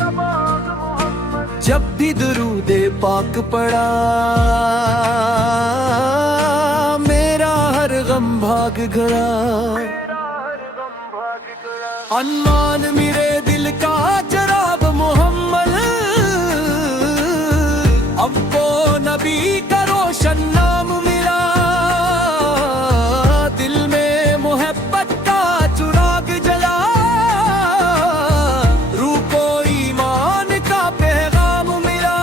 मोहम्मद। जब भी दुरूदे पाक पड़ा मेरा हर गम भाग गया। अनमान मेरे दिल का चराग मोहम्मद, अब वो नबी का रोशन नाम मिला। दिल में मोहब्बत का चुराग जला, रूह को ईमान का पैगाम मिला।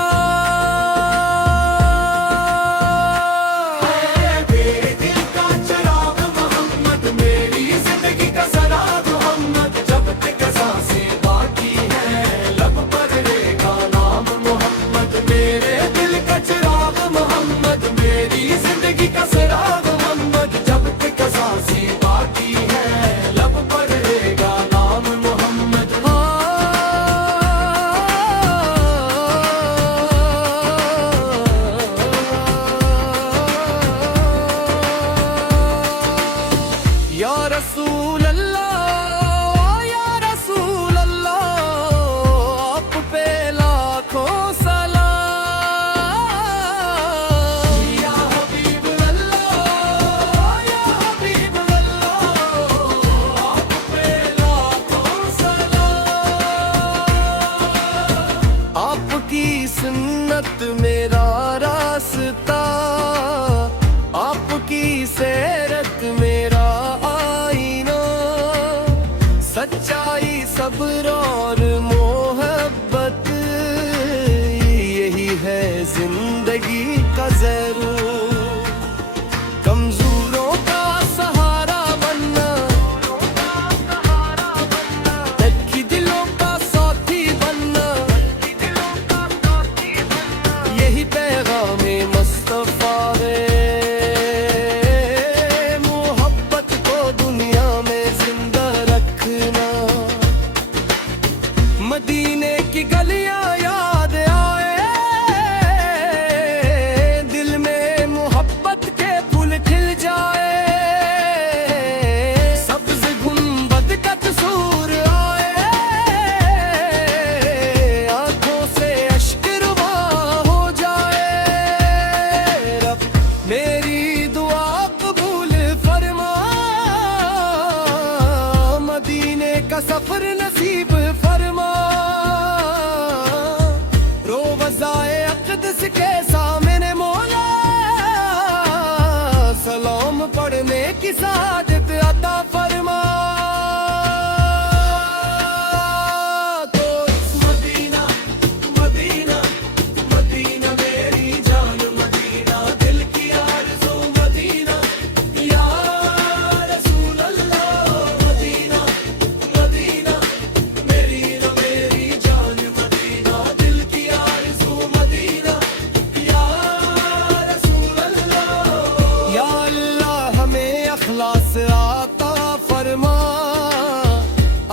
मेरे दिल का चराग मोहम्मद, मेरी जिंदगी का सराग मोहम्मद। जब तक सांसें बाकी है लब पर रहेगा नाम मोहम्मद। मेरे दिल का चराग मोहम्मद, मेरी जिंदगी का सराग मोहम्मद। जब तक सांसें बाकी है लब पर रहेगा नाम मोहम्मद। या रसूल अल्लाह, या रसूल अल्लाह, आप पे लाखों सलाम। या हबीब अल्लाह, या हबीब अल्लाह, आप पे लाखों सलाम। आपकी सुन्नत मेरा रास्ता, आपकी सीरत मेरा आईना। सच्चाई सब्र और मोहब्बत, यही है जिंदगी का ज़रूर। कमजोरों का सहारा बनना, तड़की दिलों का साथी बनना, यही पैगाम मुस्तफा है। मोहब्बत को दुनिया में जिंदा रखना। मदीने की गलियां याद आए, दिल में मोहब्बत के फूल खिल जाए। सब्ज गुंबद का तस्वीर आए, आंखों से अश्क रुआ हो जाए। रब मेरी दुआ कबूल फरमा, मदीने का सफर नसीब फरमा। रोज़ाए अक़दस के सामने मौला, सलाम पढ़ने की सादत अता फरमा। तो इस मदीना, मदीना, मदीना मेरी जान मदीना, दिल की आरज़ू मदीना। या रसूल अल्लाह, मदीना, मदीना, मेरी न मेरी जान मदीना, दिल की आरज़ू मदीना। या रसूल अल्लाह, या अल्लाह हमें अखलास आता फरमा।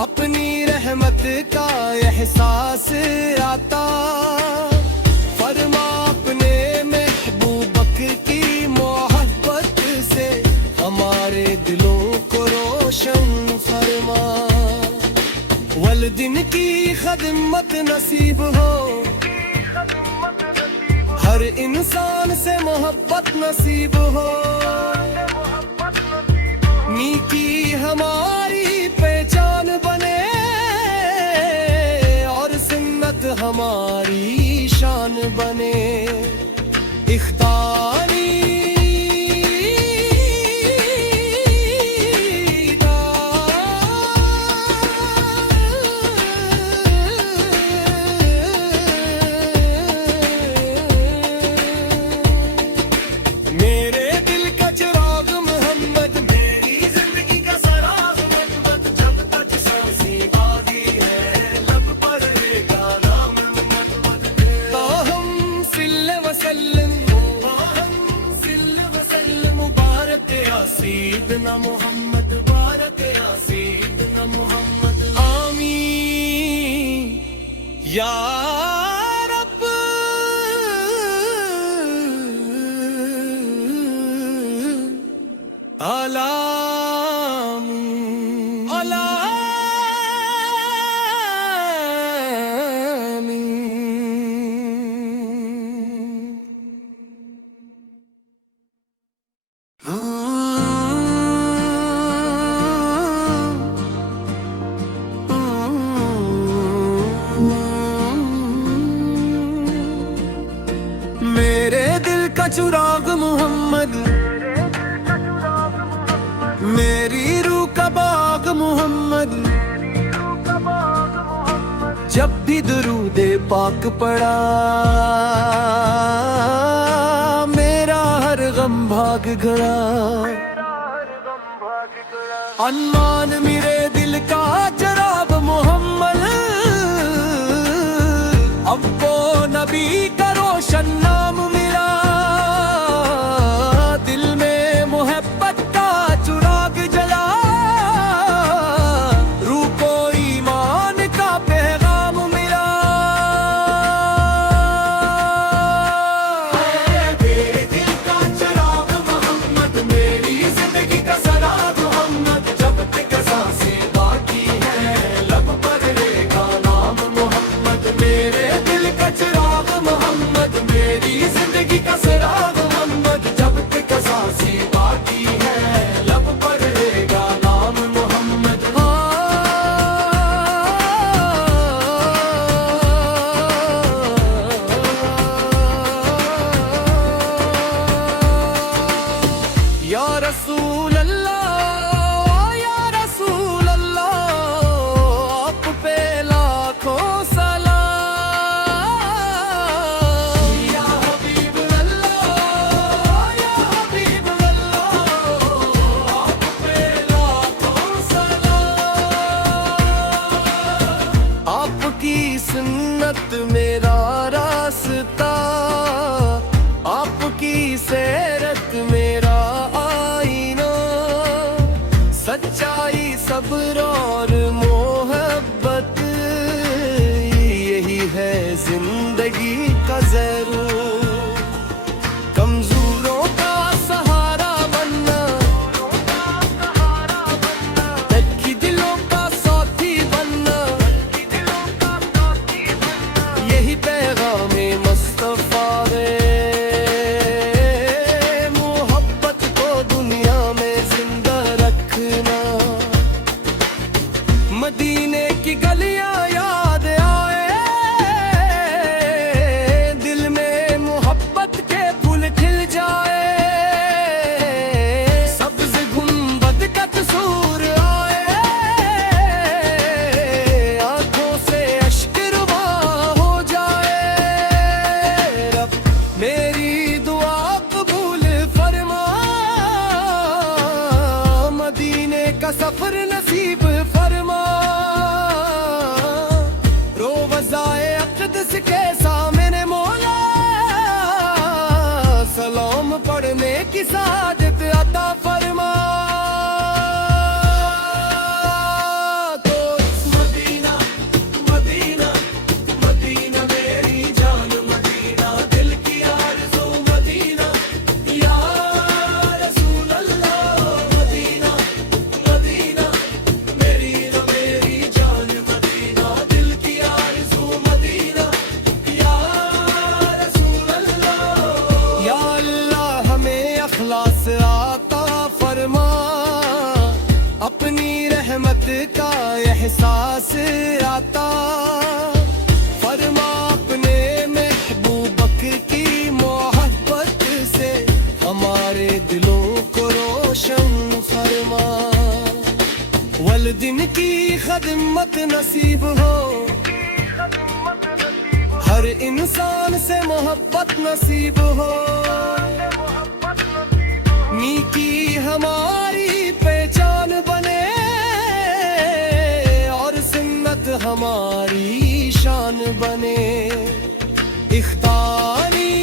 अपनी रहमत का एहसास आता फरमा। अपने महबूबक की मोहब्बत से हमारे दिलों को रोशन फरमा। वलदिन की खदमत नसीब हो, हर इंसान से मोहब्बत नसीब हो। नीकी हमारी पहचान बने और सुन्नत हमारी शान बने। इख्तारी मेरे दिल का चिराग मोहम्मद, मेरी जिंदगी का सराग मोहम्मद। जब तक सांसें बाकी है लब पर रहेगा नाम मोहम्मद। ताहम सिल्ले वसल्लम, मुबारक या सैयदना मोहम्मद, बारक या सैयदना मोहम्मद। आमीन या रब। अलाम अला मोहम्मद। जब भी दुरूदे पाक पड़ा मेरा हर गम भाग गया। अनमान मेरे दिल का जराब मोहम्मद, अब वो नबी का रोशन नाम मिला। दिल में मोहब्बत का चुराग जला, रूह को ईमान का पैगाम मिला। मेरे दिल का चिराग मोहम्मद, मेरी जिंदगी का सराग मोहम्मद। जब तक सांसें बाकी है लब पर रहेगा नाम मोहम्मद। मेरे दिल का चिराग मोहम्मद, मेरी जिंदगी का सराग मोहम्मद। जब तक सांसें बाकी है लब पर रहेगा नाम मोहम्मद। या रसूल अल्लाह, या रसूल अल्लाह, आप पे लाखों सलाम। या हबीब अल्लाह, या हबीब अल्लाह, आप पे लाखों सलाम। आपकी सुन्नत मेरा रास्ता, आपकी सेरत मेरा आईना। सच्चाई सब्र और मोहब्बत, यही है जिंदगी का ज़रूर। कमजोरों का सहारा बनना, तड़की दिलों का साथी बनना, यही पैगाम मुस्तफा है। मोहब्बत को दुनिया में जिंदा रखना। मदीने की गलियां याद आए, दिल में मोहब्बत के फूल खिल जाए। सब्ज़ गुंबद का तस्वीर आए, आंखों से अश्क रुवा हो जाए। रब मेरी दुआ कबूल फरमा, मदीने का सफर नसीब फरमा। रोज़ाए अक़दस के सामने मौला, सलाम पढ़ने की सादत अता फरमा। तो मदीना मदीना मदीना मेरी जान मदीना, दिल की आरज़ू मदीना। या रसूल अल्लाह मदीना मदीना, मेरी जान मदीना, दिल की आरज़ू मदीना। या रसूल अल्लाह, या अल्लाह हमें अखलास आता फरमा। अपनी रहमत का एहसास आता फरमा। अपने महबूबक की मोहब्बत से हमारे दिलों को रोशन फरमा। वलदिन की खदमत नसीब हो, हर इंसान से मोहब्बत नसीब हो। नीकी हमारी पहचान बने और सुन्नत हमारी शान बने। इख्तारी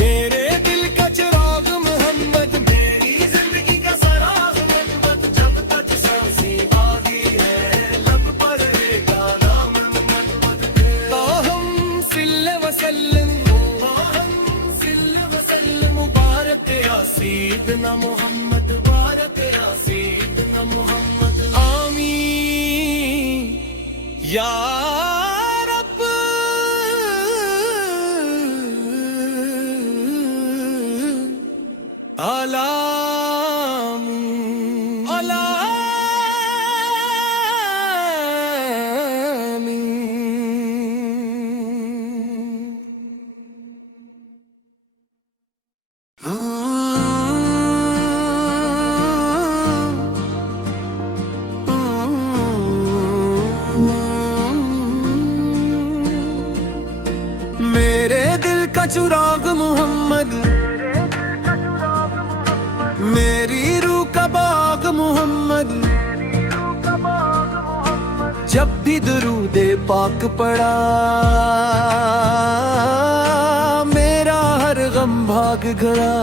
मेरे दिल का चिराग मोहम्मद, मेरी जिंदगी का सराग मोहम्मद। जब तक सांसें बाकी है लब पर रहेगा नाम मोहम्मद। ताहम सिल्ले वसल्लम, ताहम सिल्ले वसल्लम, मुबारक या सैयदना मोहम्मद, मुबारक या सैयदना मोहम्मद। आमीन या रब। अलाम अला चुराग मोहम्मद, मेरी रूह का बाग मोहम्मद। जब भी दुरूदे पाक पड़ा, मेरा हर गम भाग गया।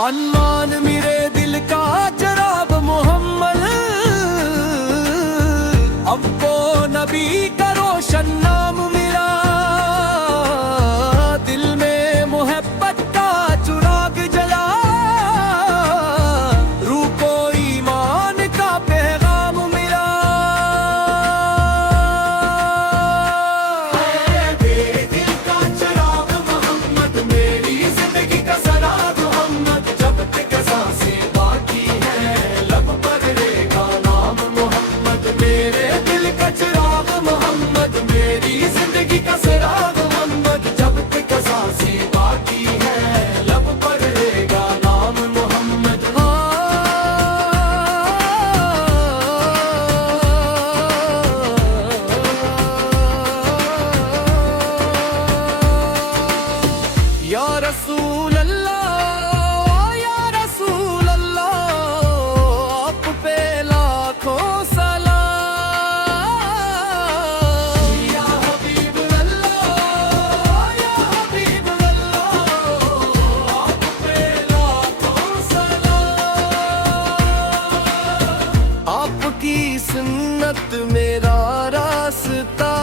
अनमान मेरे दिल का चराग मोहम्मद, अब वो नबी का रोशन नाम मिला। दिल में मोहब्बत का चुराग जला, रूह को ईमान का पैगाम मिला। मेरे दिल का चराग मोहम्मद, मेरी जिंदगी का सराग मोहम्मद। जब तक सांसें बाकी है, लब पर रहेगा नाम मोहम्मद। मेरे दिल का चराग मोहम्मद, मेरी जिंदगी का सराग मोहम्मद। जब तक सांसें बाकी है, लब पर रहेगा नाम मोहम्मद। या रसूल अल्लाह, या रसूल अल्लाह, आप पे लाखों सलाम। या हबीब अल्लाह, या हबीब अल्लाह, आप पे लाखों सलाम। आपकी सुन्नत मेरा रास्ता,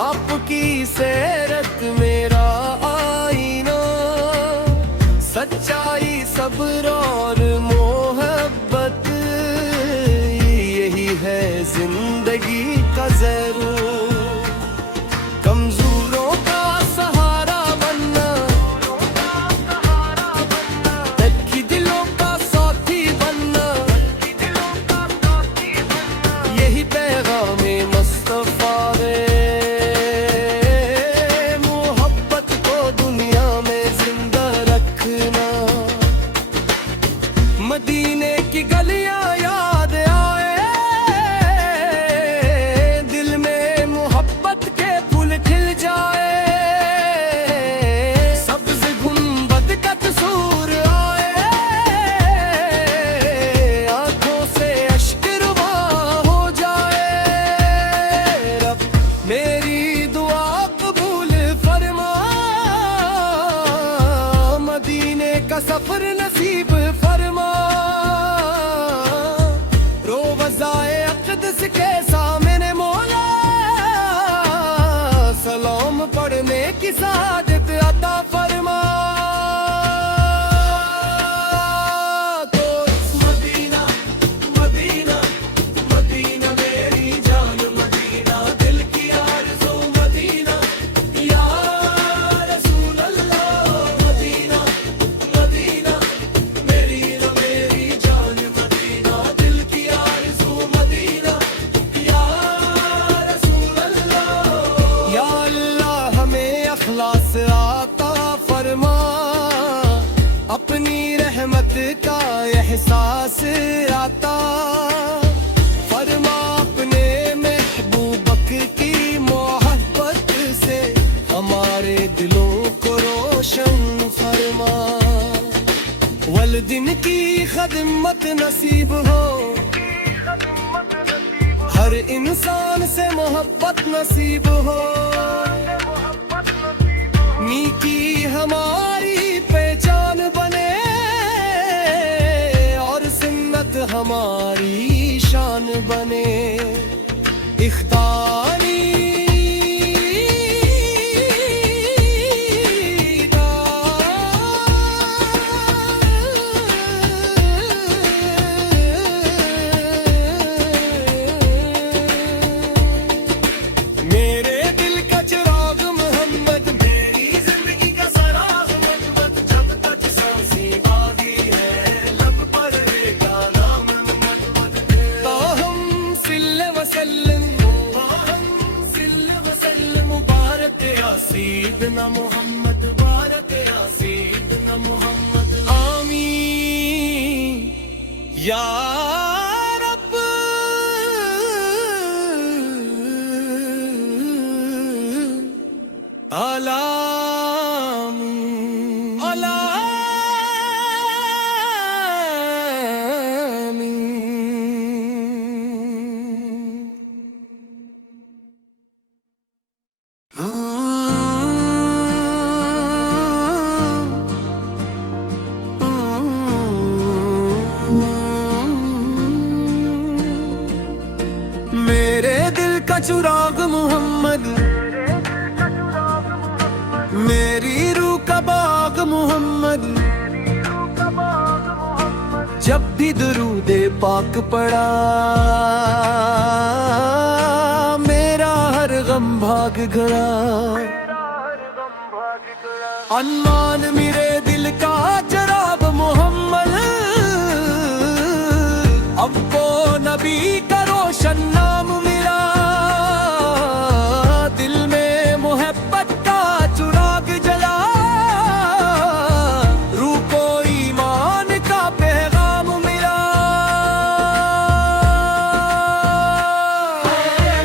आपकी सैरत मेरा आईना। सच्चाई सब्र और मोहब्बत, यही है जिंदगी का ज़रूर। कमजोरों का सहारा बनना, तड़की दिलों का साथी बनना, यही पैगाम मुस्तफा है। मोहब्बत को दुनिया में जिंदा रखना। मदीने की गलियां याद आए, दिल में मोहब्बत के फूल खिल जाए। सब्ज़ गुंबद का तस्वीर आए, आंखों से अश्क रुवा हो जाए। रब मेरी दुआ कबूल फरमा, मदीने का सफर नसीब फरमा। रोज़ाए अक़दस के सामने मौला, सलाम पढ़ने की सादत अता फरमा। तो मदीना मदीना मदीना मेरी जान मदीना, दिल की आरज़ू मदीना। या रसूल अल्लाह, मदीना मदीना मेरी जान मदीना, दिल की आरज़ू मदीना। या रसूल अल्लाह, या अल्लाह हमें अखलास आता फरमा। अपनी रहमत का एहसास आता फरमा। अपने महबूबक की मोहब्बत से हमारे दिलों को रोशन फरमा। वल दिन की खदमत नसीब हो, हर इंसान से मोहब्बत नसीब हो। नीकी हमारी पहचान बने, और सुन्नत हमारी शान बने। इख्तारी मेरे दिल का चराग मोहम्मद, मेरी जिंदगी का सराग मोहम्मद। जब तक सांसें बाकी है, लब पर रहेगा नाम मोहम्मद। ताहम सिल्ले वसल्लम, मुबारक या सैयदना मोहम्मद, बारक या सैयदना मोहम्मद। आमीन या रब। का चिराग मोहम्मद, मेरी रूह का बाग मोहम्मद। जब भी दुरूदे पाक पड़ा, मेरा हर गम भाग गया। अनमान मेरे दिल का चिराग मोहम्मद, अब वो नबी का रोशन नाम मेरा। दिल में मोहब्बत का चिराग जला, रूह को ईमान का पैगाम मिला।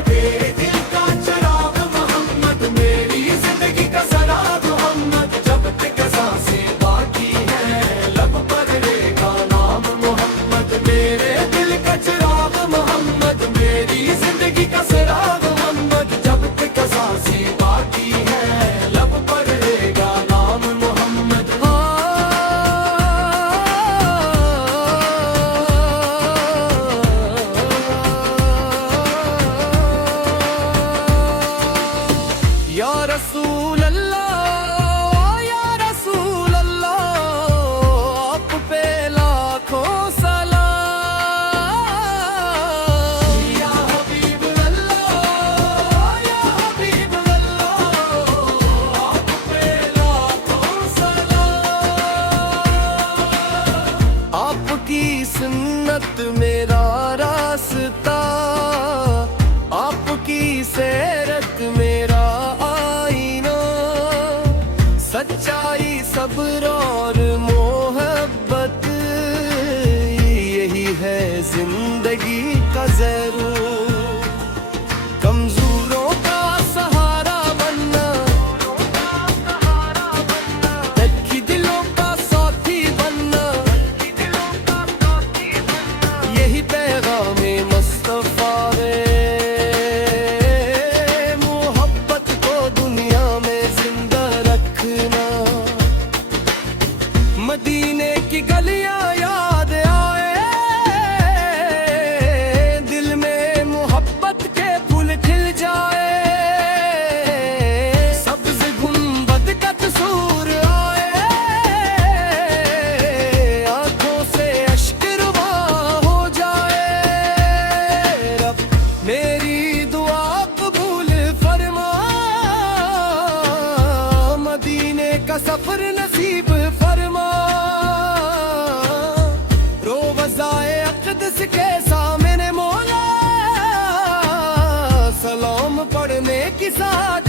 मेरे दिल का चिराग मोहम्मद, मेरी जिंदगी का सराग मोहम्मद। जब तक सांसें बाकी है, लब पर रहेगा नाम मोहम्मद। मेरे दिल का चिराग मोहम्मद, मेरी जिंदगी का सराग मोहम्मद। जब तक सांसें बाकी है, लब पर रहेगा नाम मोहम्मद। या रसूल अल्लाह, या रसूल अल्लाह, आप पे लाखों सलाम। या हबीब अल्लाह, या हबीब अल्लाह, आप पे लाखों सलाम। आपकी सुन्नत मेरा रास्ता, आपकी सीरत मेरा आईना। सच्चाई सब्र और मोहब्बत, यही है जिंदगी का ज़रूर। कमजोरों का सहारा बनना, तड़की दिलों का साथी बनना, यही पैगाम मुस्तफा है। मोहब्बत को दुनिया में जिंदा रखना। मदीने की गलियां याद आए, दिल में मोहब्बत के फूल खिल जाए। सब्ज़ गुंबद का तस्वीर आए, आंखों से अश्क रुआ हो जाए। रब मेरी दुआ कबूल फरमा, मदीने का सफर नसीब फरमा। रोज़ाए अक़दस के सामने मौला, सलाम पढ़ने की साथ